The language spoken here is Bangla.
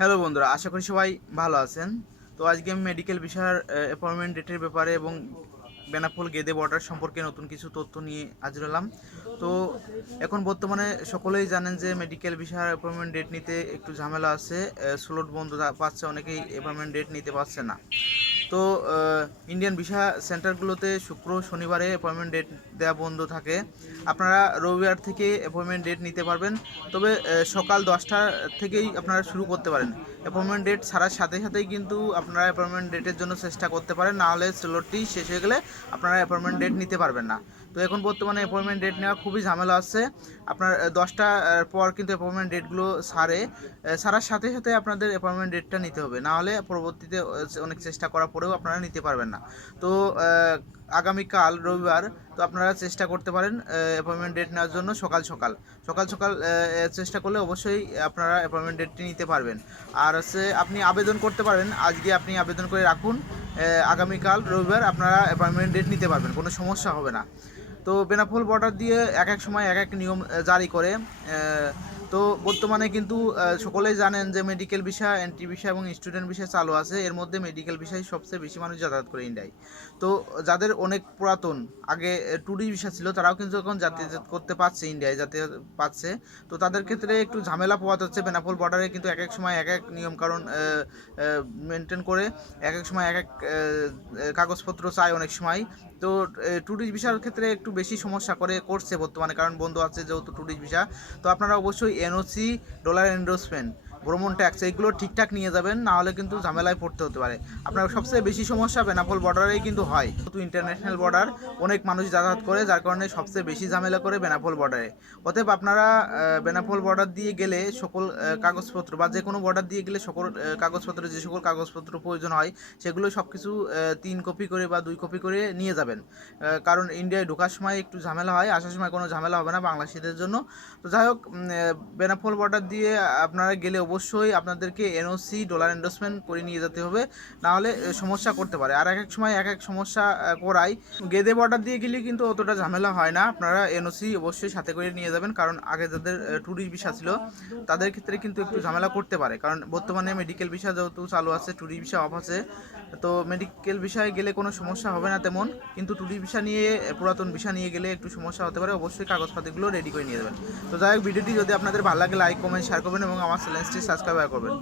হ্যালো বন্ধুরা, আশা করি সবাই ভালো আছেন। তো আজকে আমি মেডিকেল ভিসার অ্যাপয়েন্টমেন্ট ডেটের ব্যাপারে এবং বেনাপোল গেদে বর্ডার সম্পর্কে নতুন কিছু তথ্য নিয়ে হাজির হলাম। তো এখন বর্তমানে সকলেই জানেন যে মেডিকেল ভিসার অ্যাপয়েন্টমেন্ট ডেট নিতে একটু ঝামেলা আছে। স্লট বন্ধ পাচ্ছে, অনেকেই অ্যাপয়েন্টমেন্ট ডেট নিতে পারছে না। তো ইন্ডিয়ান ভিসা সেন্টারগুলোতে শুক্র শনিবারে অ্যাপয়েন্টমেন্ট ডেট দেওয়া বন্ধ থাকে। আপনারা রবিবার থেকে অ্যাপয়েন্টমেন্ট ডেট নিতে পারবেন, তবে সকাল 10টা থেকেই আপনারা শুরু করতে পারেন। অ্যাপয়েন্টমেন্ট ডেট ছাড়ার সাথে সাথেই কিন্তু আপনারা অ্যাপয়েন্টমেন্ট ডেটের জন্য চেষ্টা করতে পারেন, না হলে স্লটটি শেষ হয়ে গেলে আপনারা অ্যাপয়েন্টমেন্ট ডেট নিতে পারবেন না। তো এখন বর্তমানে অ্যাপয়েন্টমেন্ট ডেট নেওয়া খুবই ঝামেলা আছে। আপনার 10টার পর কিন্তু অ্যাপয়েন্টমেন্ট ডেটগুলো ছাড়ার সাথে সাথে আপনাদের অ্যাপয়েন্টমেন্ট ডেটটা নিতে হবে, না হলে পরবর্তীতে অনেক চেষ্টা করার পরেও আপনারা নিতে পারবেন না। তো আগামীকাল রবিবার, তো আপনারা চেষ্টা করতে পারেন অ্যাপয়েন্টমেন্ট ডেট নেওয়ার জন্য সকাল সকাল সকাল সকাল চেষ্টা করলে অবশ্যই আপনারা অ্যাপয়েন্টমেন্ট ডেটটি নিতে পারবেন। আর হচ্ছে আপনি আবেদন করতে পারবেন, আজকে আপনি আবেদন করে রাখুন, আগামীকাল রবিবার আপনারা অ্যাপয়েন্টমেন্ট ডেট নিতে পারবেন, কোনো সমস্যা হবে না। তো বেনাপোল বর্ডার দিয়ে এক এক সময় এক এক নিয়ম জারি করে। তো বর্তমানে কিন্তু সকলেই জানেন যে মেডিকেল ভিসা, এন্ট্রি ভিসা এবং স্টুডেন্ট ভিসা চালু আছে। এর মধ্যে মেডিকেল ভিসাই সবচেয়ে বেশি মানুষ যাতায়াত করে ইন্ডিয়ায়। তো যাদের অনেক পুরাতন আগে ট্যুরিস্ট ভিসা ছিল, তারাও কিন্তু এখন যাতায়াত করতে পারছে, ইন্ডিয়ায় যাতায়াত পাচ্ছে। তো তাদের ক্ষেত্রে একটু ঝামেলা পোহাতে হচ্ছে। বেনাপোল বর্ডারে কিন্তু এক এক সময় এক এক নিয়মকানুন মেনটেন করে, এক এক সময় এক এক কাগজপত্র চায় অনেক সময়। তো ট্যুরিস্ট ভিসার ক্ষেত্রে একটু বেশি সমস্যা করছে বর্তমানে, কারণ বন্ধ আছে যেহেতু ট্যুরিস্ট ভিসা। তো আপনারা অবশ্যই এনওসি, ডলার এন্ডোর্সমেন্ট, ভ্রমণ ট্যাক্স এগুলো ঠিকঠাক নিয়ে যাবেন, না হলে কিন্তু ঝামেলায় পড়তে হতে পারে। আপনার সবচেয়ে বেশি সমস্যা বেনাপোল বর্ডারেই কিন্তু হয়, যেহেতু ইন্টারন্যাশনাল বর্ডার, অনেক মানুষ যাতায়াত করে, যার কারণে সবচেয়ে বেশি ঝামেলা করে বেনাপোল বর্ডারে। অতএব আপনারা বেনাপোল বর্ডার দিয়ে গেলে সকল কাগজপত্র, বা যে কোনো বর্ডার দিয়ে গেলে সকল কাগজপত্র, যে সকল কাগজপত্র প্রয়োজন হয় সেগুলো সব কিছু 3 কপি করে বা 2 কপি করে নিয়ে যাবেন। কারণ ইন্ডিয়ায় ঢোকার সময় একটু ঝামেলা হয়, আসার সময় কোনো ঝামেলা হবে না বাংলাদেশিদের জন্য। তো যাই হোক, বেনাপোল বর্ডার দিয়ে আপনারা গেলে অবশ্যই আপনাদেরকে এনওসি, ডলার এন্ডোর্সমেন্ট করে নিয়ে যেতে হবে, না হলে সমস্যা করতে পারে। আর এক এক সময় এক এক সমস্যা করায়। গেদে বর্ডার দিয়ে গেলে কিন্তু অতটা ঝামেলা হয় না। আপনারা এনওসি অবশ্যই সাথে করে নিয়ে যাবেন, কারণ আগে যাদের ট্যুরিস্ট ভিসা ছিল তাদের ক্ষেত্রে কিন্তু একটু ঝামেলা করতে পারে, কারণ বর্তমানে মেডিকেল ভিসা যেহেতু চালু আছে, ট্যুরিস্ট ভিসা অফ আছে। তো মেডিকেল ভিসায় গেলে কোনো সমস্যা হবে না তেমন, কিন্তু ট্যুরিস্ট ভিসা নিয়ে, পুরাতন ভিসা নিয়ে গেলে একটু সমস্যা হতে পারে। অবশ্যই কাগজপাতিগুলো রেডি করে নিয়ে যাবেন। তো যাই হোক, ভিডিওটি যদি আপনাদের ভালো লাগে লাইক, কমেন্ট, শেয়ার করবেন এবং আমার চ্যানেলটি সাবস্ক্রাইব করবেন।